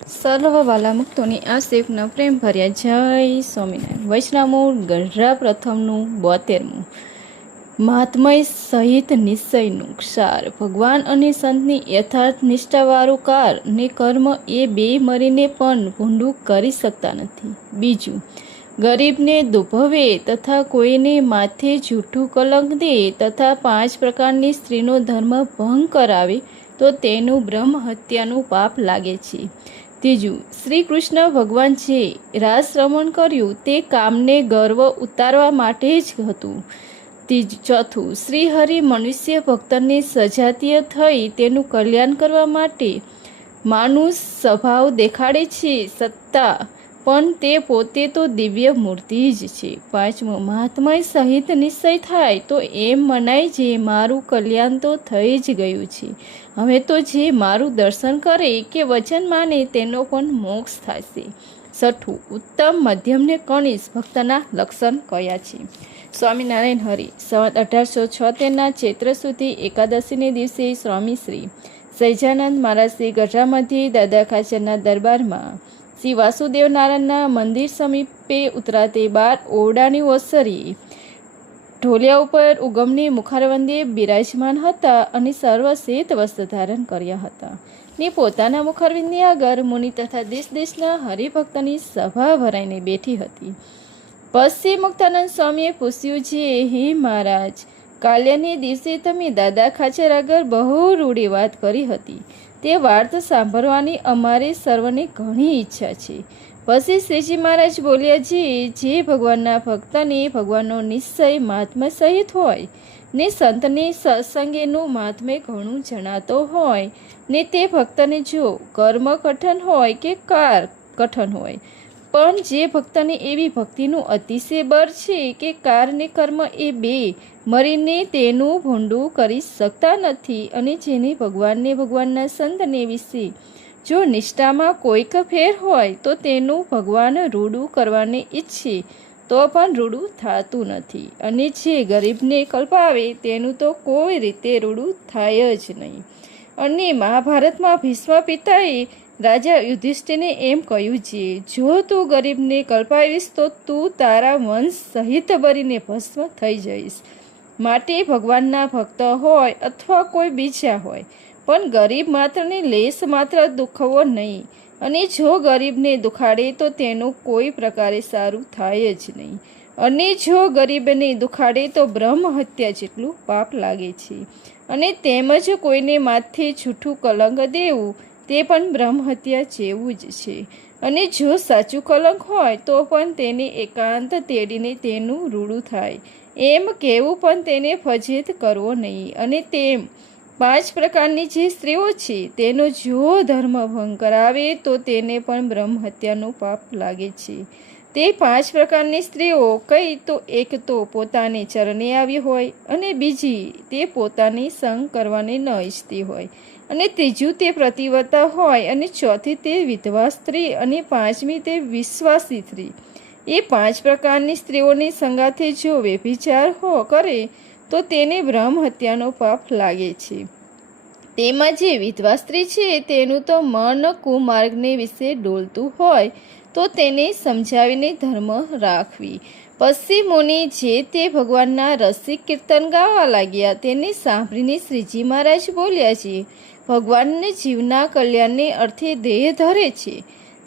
સર્વ વાલા મુક્તોની આ સેવકના પ્રેમ ભર્યા જય સ્વામિનારાયણ. વૈષ્ણવમૂળ ગઢડા પ્રથમનું 72મું મહાત્મય સહિત નિશ્ચયનું ક્ષાર. ભગવાન અને સંતની યથાર્થ નિષ્ઠાવાળું કાર ને કર્મ એ બે મરીને પણ ભૂંડું કરી શકતા નથી. બીજું, ગરીબને દુભવે તથા કોઈને માથે જૂઠું કલંક દે તથા 5 પ્રકારની સ્ત્રીનો ધર્મ ભંગ કરાવે તો તેનું બ્રહ્મ હત્યાનું પાપ લાગે છે. ત્રીજું, શ્રી કૃષ્ણ ભગવાન જે રાસરમણ કર્યું તે કામને ગર્વ ઉતારવા માટે જ હતું. ચોથું, શ્રી હરિ મનુષ્ય ભક્તને સજાતીય થઈ તેનું કલ્યાણ કરવા માટે માનુષ સ્વભાવ દેખાડે છે સત્તા, પણ તે પોતે તો દિવ્ય મૂર્તિ જ છે. પાંચમું, મહાત્મય સહિત નિશ્ચય થાય તો એમ મનાય જે મારું કલ્યાણ તો થઈ જ ગયું છે. હવે તો જે મારું દર્શન કરે કે વચન માને તેનો પણ મોક્ષ થશે. છઠ્ઠું, ઉત્તમ મધ્યમ ને કનિષ્ઠ ભક્તના લક્ષણ કયા છે? સ્વામિનારાયણ હરિ. સંવત 1876ના ચૈત્ર સુધી એકાદશીને દિવસે સ્વામી શ્રી સહજાનંદ મહારાજ શ્રી ગઢડામાંથી દાદા ખાચરના દરબારમાં શ્રી વાસુદેવ નારાયણના મંદિર સમીપે ઉતરાતે 12 ઓરડાની ઓસરી ઢોલિયા ઉપર ઉગમની મુખારવંદે બિરાજમાન હતા અને સર્વ શ્વેત વસ્ત્ર ધારણ કર્યા હતા ને પોતાના મુખારવિંદની આગળ મુનિ તથા દેશ દેશના હરિભક્તની સભા ભરાઈને બેઠી હતી. પછી મુક્તાનંદ સ્વામીએ પૂછ્યું છે, હે મહારાજ, કાલ્યને દિવસે તમે દાદા ખાચર આગળ બહુ રૂડી વાત કરી હતી. તે વાત સાંભળવાની અમારે સર્વને ઘણી ઈચ્છા છે. પછી શ્રીજી મહારાજ બોલ્યા છે, જે ભગવાનના ભક્તને ભગવાનનો નિશ્ચય મહાત્મ્ય સહિત હોય ને સંતને સત્સંગેનું મહાત્મ્ય ઘણું જણાતો હોય ને તે ભક્તને જો કર્મ કઠન હોય કે કાર કઠન હોય, પણ જે ભક્તને એવી ભક્તિનું અતિશય બળ છે કે કાર ને કર્મ એ બે મરીને તેનું ભૂંડું કરી શકતા નથી, અને જેને ભગવાનને ભગવાનના સંતને વિશે જો નિષ્ઠામાં કોઈક ફેર હોય તો તેનું ભગવાન રૂડું કરવાને ઈચ્છે તો પણ રૂડું થતું નથી, અને જે ગરીબને કલ્પાવે તેનું તો કોઈ રીતે રૂડું થાય જ નહીં. અને મહાભારતમાં ભીષ્મ પિતાએ રાજા યુધિષ્ઠિરને એમ કહ્યું છે, જો તું ગરીબને કલ્પાવીશ તો તું તારા વંશ સહિત બળીને ભસ્મ થઈ જઈશ. માટે ભગવાનના ભક્ત હોય અથવા કોઈ બીજા હોય, પણ ગરીબ માત્રને લેશ માત્ર દુખવો નહીં, અને જો ગરીબને દુખાડે તો તેનું કોઈ પ્રકારે સારું થાય જ નહીં, અને જો ગરીબને દુખાડે તો બ્રહ્મ હત્યા જેટલું પાપ લાગે છે. અને તેમજ કોઈને માથે છૂઠું કલંક દેવું તે પણ બ્રહ્મ હત્યા જેવું જ છે. અને જો સાચું કલંક હોય તો પણ તેને એકાંત તેડીને તેનું રૂડું થાય એમ કહેવું, પણ તેને ફજેત કરવો નહીં. અને તેમ 5 પ્રકારની જે સ્ત્રીઓ છે તેનો જો ધર્મ ભંગ કરાવે તો તેને પણ બ્રહ્મ હત્યાનું પાપ લાગે છે. તે 5 પ્રકારની સ્ત્રીઓ કઈ તો એક તો પોતાને ચરણે આવી હોય, અને બીજી તે પોતાની સંગ કરવાને ન ઈચ્છતી હોય, અને ત્રીજું તે પ્રતિવતા હોય, અને ચોથી તે વિધવા સ્ત્રી, અને 5મી તે વિશ્વાસી સ્ત્રી. એ 5 પ્રકારની સ્ત્રીઓની સંગાથે જો વ્યભિચાર કરે તો તેને બ્રહ્મ હત્યાનો પાપ લાગે છે. તેમાં જે વિધવા સ્ત્રી છે તેનું તો મન કુમાર્ગને વિશે ડોલતું હોય તો તેને સમજાવીને ધર્મ રાખવી. પછી મુનિ જે તે ભગવાનના રસિક કીર્તન ગાવા લાગ્યા તેને સાંભળીને શ્રીજી મહારાજ બોલ્યા છે, ભગવાનને જીવના કલ્યાણને અર્થે દેહ ધરે છે,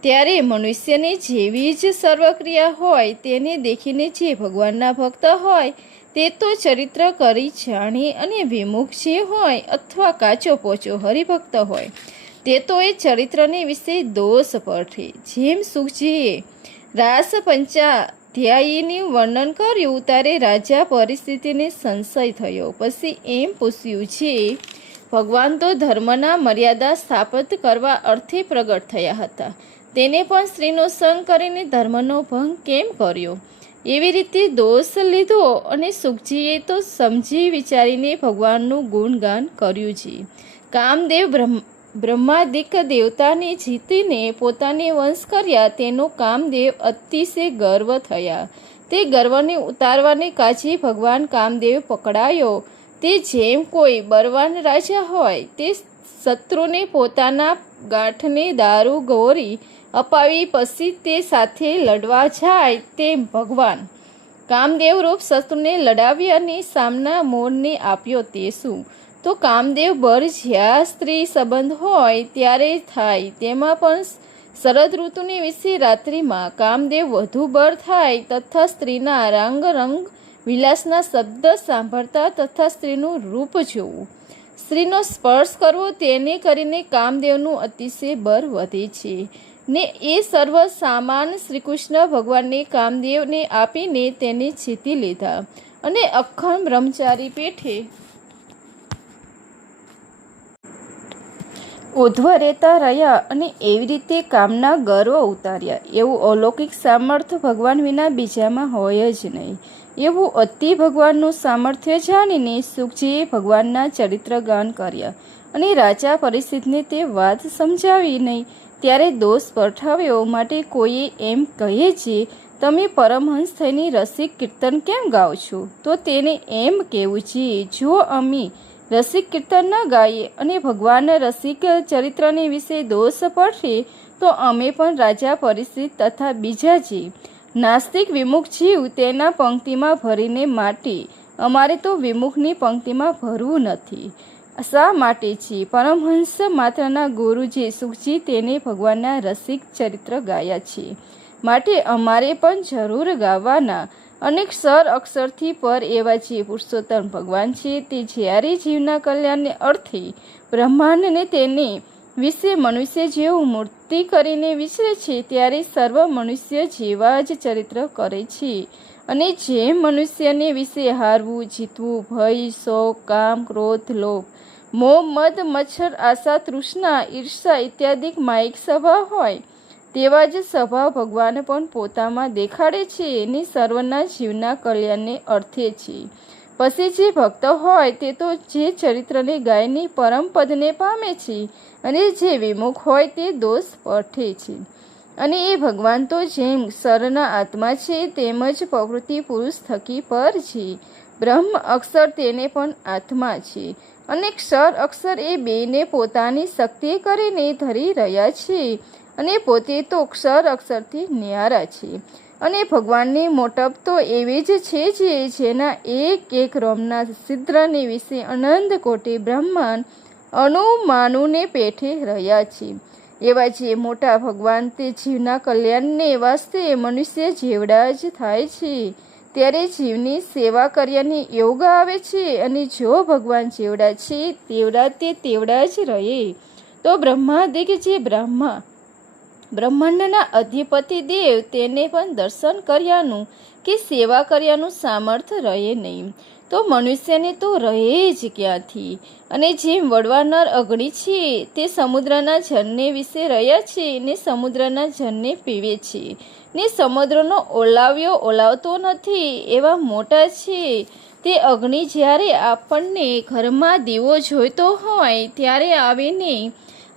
ત્યારે મનુષ્યને જેવી જ સર્વક્રિયા હોય તેને દેખીને જે ભગવાનના ભક્ત હોય તે તો ચરિત્ર કરી જાણી અને વિમુખ જે હોય અથવા કાચો પોચો હરિભક્ત હોય તે તો એ ચરિત્રને વિશે દોષ પરઠે. જેમ સુખજીએ રાસ પંચાધ્યાયીનું વર્ણન કર્યું ત્યારે રાજા પરિસ્થિતિને સંશય થયો. પછી એમ પૂછ્યું છે, ભગવાન તો ધર્મના મર્યાદા સ્થાપિત કરવા અર્થે પ્રગટ થયા હતા, તેને પણ સ્ત્રીનો સંગ કરીને ધર્મનો ભંગ કેમ કર્યો? એવી રીતે દોષ લીધો. અને સુખજીએ તો સમજી વિચારીને ભગવાનનું ગુણગાન કર્યું છે. કામદેવ બ્રહ્માદિક દેવતાને જીતીને પોતાને વંશ કર્યા તેનો કામદેવ અતિશય ગર્વ થયા. તે ગર્વને ઉતારવાને કાજે ભગવાન કામદેવ પકડાયો. તે જેમ કોઈ બળવાન રાજા હોય તે શત્રુને પોતાના ગાંઠને દારૂ ગોરી અપાવી પછી તે સાથે લડવા જાય તેમ ભગવાન કામદેવ રૂપ શસ્ત્રને લડાવી અને સામના મોરને આપ્યો તે શું? તો કામદેવ બર જ્યાં સ્ત્રી સંબંધ હોય ત્યારે થાય, તેમાં પણ શરદ ઋતુની વિશે રાત્રિમાં કામદેવ વધુ બર થાય તથા સ્ત્રીના રંગ વિલાસના શબ્દ સાંભળતા તથા સ્ત્રીનું રૂપ જોવું, સ્ત્રીનો સ્પર્શ કરવો, તેને કરીને કામદેવનું અતિશય બર વધે છે ને એ સર્વ સામાન શ્રીકૃષ્ણ ભગવાનને કામદેવને આપીને તેને જીતી લીધા અને અખંડ બ્રહ્મચારી પેઠે ઉધ્વ રહેતા રહ્યા અને એવી રીતે કામના ગર્વ ઉતાર્યા. એવું અલૌકિક સામર્થ્ય ભગવાન વિના બીજામાં હોય જ નહીં. એવું અતિ ભગવાનનું સામર્થ્ય જાણીને સુખજીએ ભગવાનના ચરિત્ર ગાન કર્યા અને રાજા પરિસ્થિતિને તે વાત સમજાવી નહીં. ત્યારે દોષ પઠાવ્યો માટે કોઈએ એમ કહે છે, તમે પરમહંસ થઈને રસિક કીર્તન કેમ ગાઓ છો? તો તેને એમ કહેવું છે, જો અમે રસિક કીર્તન ન ગાઈએ અને ભગવાન રસિક ચરિત્રને વિશે દોષ પડશે તો અમે પણ રાજા પરિસ્થિત તથા બીજા જે નાસ્તિક વિમુખ જીવ તેના પંક્તિમાં ભરીને માટે અમારે તો વિમુખની પંક્તિમાં ભરવું નથી. શા માટે છે? પરમહંસ માત્રના ગુરુ જે સુખજી તેને ભગવાનના રસિક ચરિત્ર ગાયા છે માટે અમારે પણ જરૂર ગાવાના. અનેક સર અક્ષરથી પર એવા જે પુરુષોત્તમ ભગવાન છે તે જ્યારે જીવના કલ્યાણને અર્થે બ્રહ્માંડને તેને વિશે મનુષ્ય જેવું મૂર્તિ કરીને વિચરે છે ત્યારે સર્વ મનુષ્ય જેવા જ ચરિત્ર કરે છે. અને જેમ મનુષ્યને વિશે હારવું, જીતવું, ભય, શોક, કામ, ક્રોધ, લોભ, મોહ, મદ, મચ્છર, આશા, તૃષ્ણા, ઈર્ષા ઇત્યાદિ માયિક સ્વભાવ હોય તેવા જ સ્વભાવ ભગવાન પણ પોતામાં દેખાડે છે અને સર્વના જીવના કલ્યાણને અર્થે છે. પછી જે ભક્ત હોય તે તો જે ચરિત્રને ગાયને પરમ પદને પામે છે અને જે વિમુખ હોય તે દોષ પઠે છે. અને એ ભગવાન તો જેમ સરના આત્મા છે તેમજ પ્રકૃતિ પુરુષ થકી પર છે. બ્રહ્મ અક્ષર તેને પણ આત્મા છે અને ક્ષર અક્ષર એ બેને પોતાની શક્તિ કરીને ધરી રહ્યા છે અને પોતે તો ક્ષર અક્ષરથી ન્યારા છે. અને ભગવાનની મોટપ તો એવી જ છે જે જેના એક એક રોમના છિદ્રને વિશે અનંત કોટી બ્રહ્માંડ અણુમાનુને પેઠે રહ્યા છે. એવા જે મોટા ભગવાન તે જીવના કલ્યાણને વાસ્તે મનુષ્ય જેવડા જ થાય છે ત્યારે જીવની સેવા કર્યાની યોગ આવે છે. અને જો ભગવાન જેવડા છે તેવડા તે તેવડા જ રહે તો બ્રહ્માદિક જે બ્રહ્માંડના અધિપતિ દેવ તેને પણ દર્શન કર્યાનું કે સેવા કર્યાનું સામર્થ્ય રહે નહીં તો મનુષ્યને તો રહે જ ક્યાંથી? અને જેમ વડવાનર અગ્નિ છે તે સમુદ્રના જળને વિશે રહ્યા છે ને સમુદ્રના જળને પીવે છે ને સમુદ્રનો ઓલાવતો નથી એવા મોટા છે તે અગ્નિ જ્યારે આપણને ઘરમાં દીવો જોઈતો હોય ત્યારે આવીને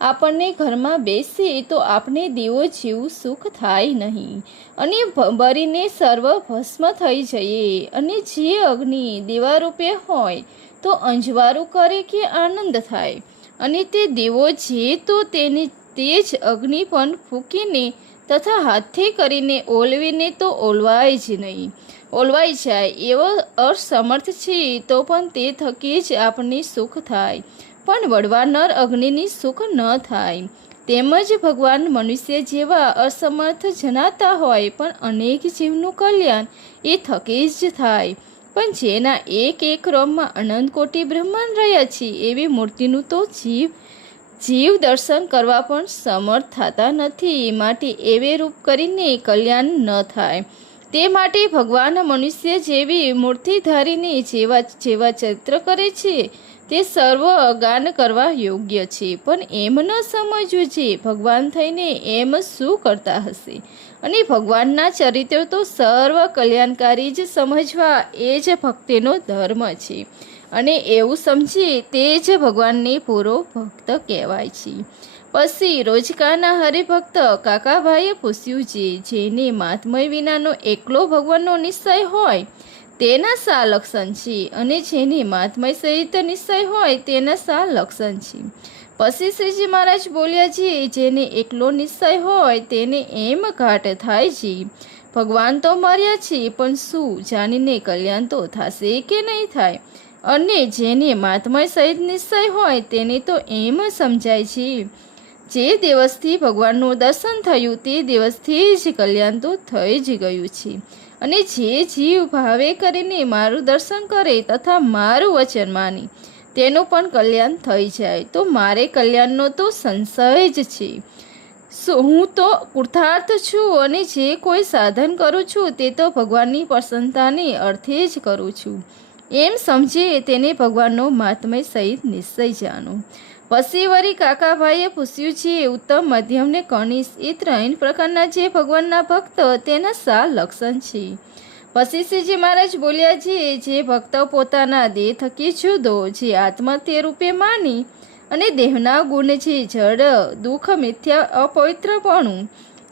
આપણને ઘરમાં બેસીએ તો આપણે દીવો જેવું સુખ થાય નહીં અને બળીને સર્વ ભસ્મ થઈ જઈએ. અને જે અગ્નિ દીવારૂપે હોય તો અંજવાળું કરે કે આનંદ થાય અને તે દીવો જે તો તેને તે જ અગ્નિ પણ ફૂંકીને તથા હાથે કરીને ઓલવીને તો ઓલવાઈ જાય એવો અસમર્થ છે તો પણ તે થકી જ આપણને સુખ થાય પણ વડવાનર અગ્નિની સુખ ન થાય. તેમજ ભગવાન મનુષ્ય જેવા અસમર્થ જણાતા હોય પણ અનેક જીવનું કલ્યાણ એ થકી જ થાય. પણ જેના એક એક રોમમાં અનંત કોટી બ્રહ્માંડ રહ્યા છે એવી મૂર્તિનું તો જીવ દર્શન કરવા પણ સમર્થ થતા નથી. માટે એવે રૂપ કરીને કલ્યાણ ન થાય તે માટે ભગવાન મનુષ્ય જેવી મૂર્તિ ધારીને જેવા ચરિત્ર કરે છે તે સર્વ ગાન કરવા યોગ્ય છે. પણ એમ ન સમજવું છે ભગવાન થઈને એમ શું કરતા હશે અને ભગવાનના ચરિત્ર તો સર્વ કલ્યાણકારી જ સમજવા એ જ ભક્તિનો ધર્મ છે અને એવું સમજી તે જ ભગવાનને પૂરો ભક્ત કહેવાય છે. પછી રોજકાના હરિભક્ત કાકાભાઈએ પૂછ્યું છે, જેને મહાત્મય વિનાનો એકલો ભગવાનનો નિશ્ચય હોય તેના શા લક્ષણ છે અને જેની મહાત્મય સહિત નિશ્ચય હોય તેના શા લક્ષણ છે? પછી શ્રીજી મહારાજ બોલ્યા છે, જેને એકલો નિશ્ચય હોય તેને એમ ઘાટ થાય છે, ભગવાન તો મર્યા છે, પણ શું જાણીને કલ્યાણ તો થશે કે નહીં થાય? અને જેને મહાત્મા સહિત નિશ્ચય હોય તેને તો એમ સમજાય છે, જે દિવસથી ભગવાનનું દર્શન થયું તે દિવસથી જ કલ્યાણ તો થઈ જ ગયું છે. અને જે જીવ ભાવે કરીને મારું દર્શન કરે તથા મારું વચન માની તેનું પણ કલ્યાણ થઈ જાય, તો મારે કલ્યાણનો તો સંશય જ છે. હું તો કૃતાર્થ છું, અને જે કોઈ સાધન કરું છું તે તો ભગવાનની પ્રસન્નતાને અર્થે જ કરું છું. એમ સમજે તેને ભગવાનનો મહાત્મય સહિત નિશ્ચય જાણો. પછી વળી કાકાભાઈએ પૂછ્યું છે, ઉત્તમ, મધ્યમ ને કનિષ્ઠ એ 3 પ્રકારના જે ભગવાનના ભક્ત તેના શા લક્ષણ છે? પછી શ્રીજી મહારાજ બોલ્યા છે, જે ભક્ત પોતાના દેહ થકી જુદો, જે આત્મા તે રૂપે માની અને દેહના ગુણ છે જડ, દુઃખ, મિથ્યા, અપવિત્રપણું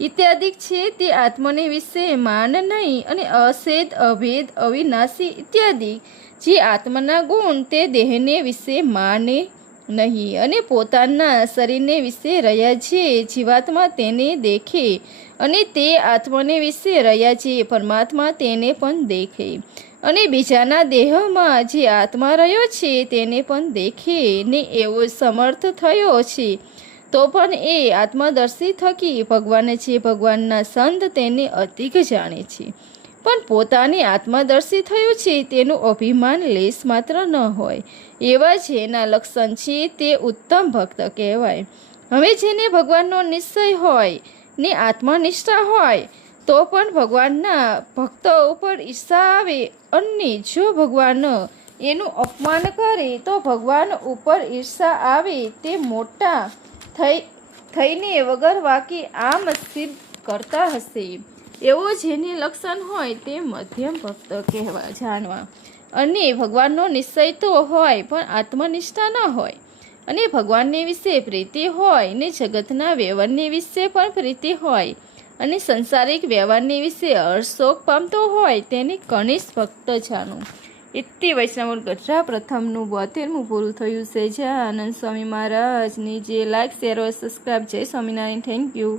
ઇત્યાદિ છે તે આત્મને વિશે માન નહીં, અને અષેધ, અભેદ, અવિનાશી ઇત્યાદિ જે આત્માના ગુણ તે દેહને વિશે માને નહીં, અને પોતાના શરીરને વિશે રહ્યા છે જીવાત્મા તેને દેખે, અને તે આત્માને વિશે રહ્યા છે પરમાત્મા તેને પણ દેખે, અને બીજાના દેહમાં જે આત્મા રહ્યો છે તેને પણ દેખે ને એવો સમર્થ થયો છે, તો પણ એ આત્મદર્શી થકી ભગવાન છે, ભગવાનના સંત તેને અધિક જાણે છે, પણ પોતાની આત્મદર્શી થયું છે તેનું અભિમાન લેશ માત્ર ન હોય, એવા જેના લક્ષણ છે તે ઉત્તમ ભક્ત કહેવાય. હવે જેને ભગવાનનો નિશ્ચય હોય ને આત્મનિષ્ઠા હોય તો પણ ભગવાનના ભક્તો ઉપર ઈર્ષા આવે, અને જો ભગવાન એનું અપમાન કરે તો ભગવાન ઉપર ઈર્ષા આવે, તે મોટા થઈને વગર વાંકી આમ સિદ્ધ કરતા હશે. એવો જેને લક્ષણ હોય તે મધ્યમ ભક્ત કહેવા જાણવા. અને ભગવાનનો નિશ્ચય તો હોય પણ આત્મનિષ્ઠા ન હોય, અને ભગવાનને વિશે પ્રીતિ હોય ને જગતના વ્યવહારને વિશે પણ પ્રીતિ હોય, અને સંસારિક વ્યવહારને વિશે હર્ષોક પામતો હોય તેને કનિષ્ઠ ભક્ત જાણો. ઇતિ વૈષ્ણવ ગઢડા પ્રથમનું 72મું પૂરું થયું છે. જય આનંદ સ્વામી મહારાજની જે. Like, share, subscribe. જય સ્વામિનારાયણ. Thank you.